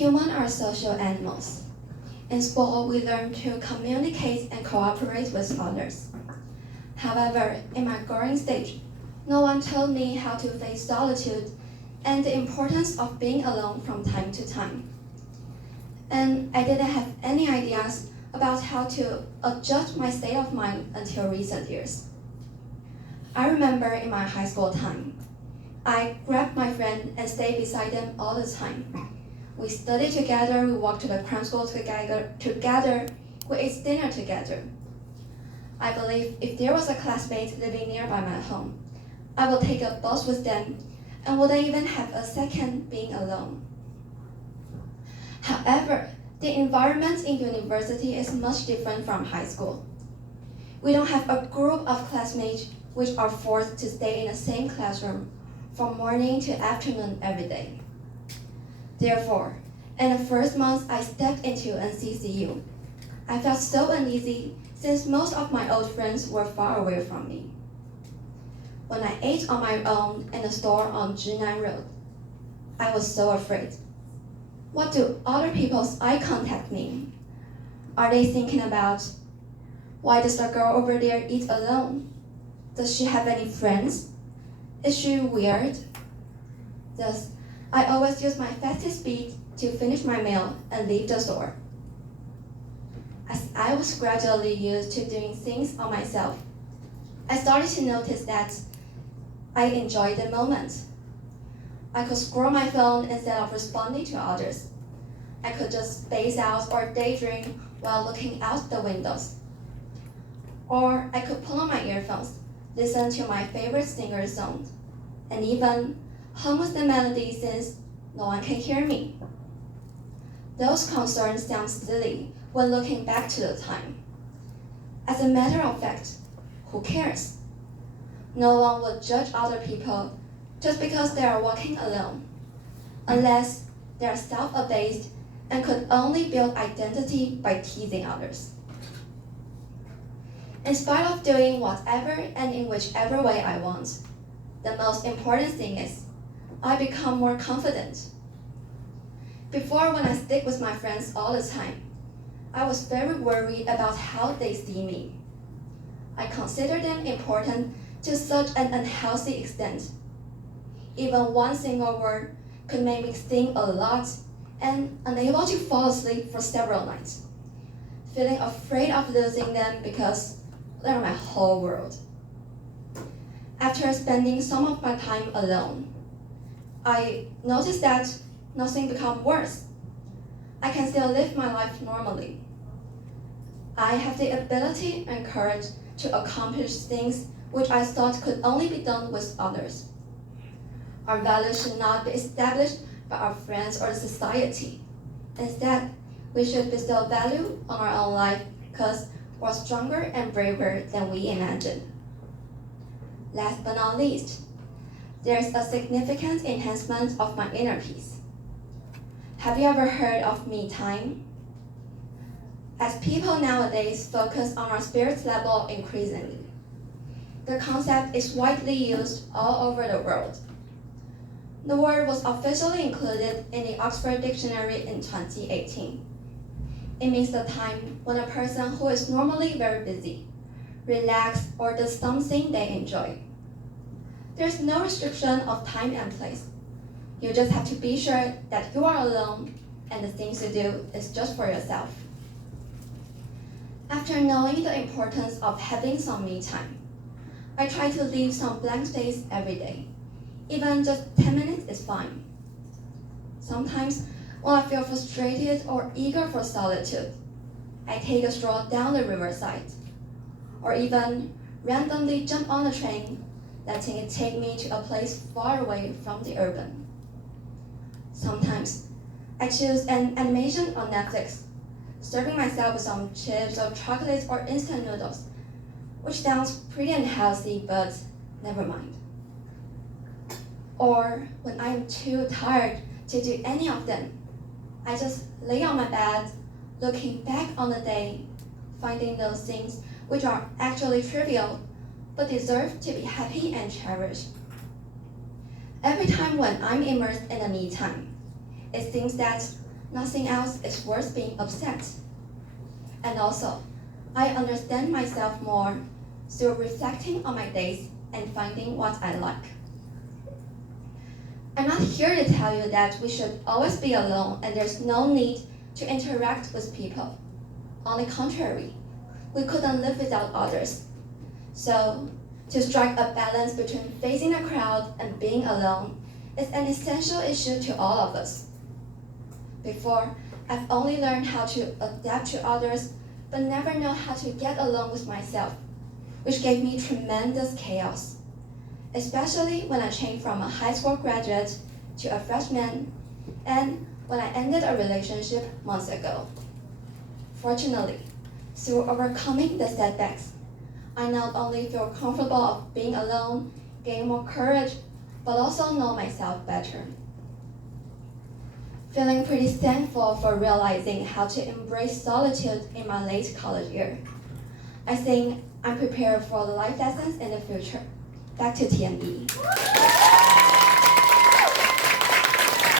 Humans are social animals. In sport, we learn to communicate and cooperate with others. However, in my growing stage, no one told me how to face solitude and the importance of being alone from time to time. And I didn't have any ideas about how to adjust my state of mind until recent years. I remember in my high school time, I grabbed my friend and stayed beside them all the time. We studied together, we walked to the cram school together, we ate dinner together. I believe if there was a classmate living nearby my home, I would take a bus with them and wouldn't even have a second being alone. However, the environment in university is much different from high school. We don't have a group of classmates which are forced to stay in the same classroom from morning to afternoon every day. Therefore, in the first month I stepped into NCCU, I felt so uneasy since most of my old friends were far away from me. When I ate on my own in a store on Zhinan Road, I was so afraid. What do other people's eye contact mean? Are they thinking about, why does the girl over there eat alone? Does she have any friends? Is she weird? Thus, I always use my fastest speed to finish my meal and leave the store. As I was gradually used to doing things on myself, I started to notice that I enjoyed the moment. I could scroll my phone instead of responding to others. I could just space out or daydream while looking out the windows. Or I could pull on my earphones, listen to my favorite singer's song, and even hum with the melody since no one can hear me. Those concerns sound silly when looking back to the time. As a matter of fact, who cares? No one would judge other people just because they are walking alone, unless they are self-abased and could only build identity by teasing others. In spite of doing whatever and in whichever way I want, the most important thing is I become more confident. Before, when I stick with my friends all the time, I was very worried about how they see me. I consider them important to such an unhealthy extent. Even one single word could make me think a lot and unable to fall asleep for several nights, feeling afraid of losing them because they're my whole world. After spending some of my time alone, I noticed that nothing became worse. I can still live my life normally. I have the ability and courage to accomplish things which I thought could only be done with others. Our values should not be established by our friends or the society. Instead, we should bestow value on our own life because we're stronger and braver than we imagined. Last but not least, there's a significant enhancement of my inner peace. Have you ever heard of me time? As people nowadays focus on our spirit level increasingly, the concept is widely used all over the world. The word was officially included in the Oxford Dictionary in 2018. It means the time when a person who is normally very busy, relaxed, or does something they enjoy. There's no restriction of time and place. You just have to be sure that you are alone and the things you do is just for yourself. After knowing the importance of having some me time, I try to leave some blank space every day. Even just 10 minutes is fine. Sometimes, when I feel frustrated or eager for solitude, I take a stroll down the riverside, or even randomly jump on a train, letting it take me to a place far away from the urban. Sometimes, I choose an animation on Netflix, serving myself with some chips or chocolates or instant noodles, which sounds pretty unhealthy, but never mind. Or when I'm too tired to do any of them, I just lay on my bed, looking back on the day, finding those things which are actually trivial, but deserve to be happy and cherished. Every time when I'm immersed in a me time, it seems that nothing else is worth being upset. And also, I understand myself more through reflecting on my days and finding what I like. I'm not here to tell you that we should always be alone and there's no need to interact with people. On the contrary, we couldn't live without others. So, to strike a balance between facing a crowd and being alone is an essential issue to all of us. Before, I've only learned how to adapt to others, but never know how to get along with myself, which gave me tremendous chaos, especially when I changed from a high school graduate to a freshman, and when I ended a relationship months ago. Fortunately, through overcoming the setbacks, I not only feel comfortable of being alone, gain more courage, but also know myself better. Feeling pretty thankful for realizing how to embrace solitude in my late college year. I think I'm prepared for the life lessons in the future. Back to TME.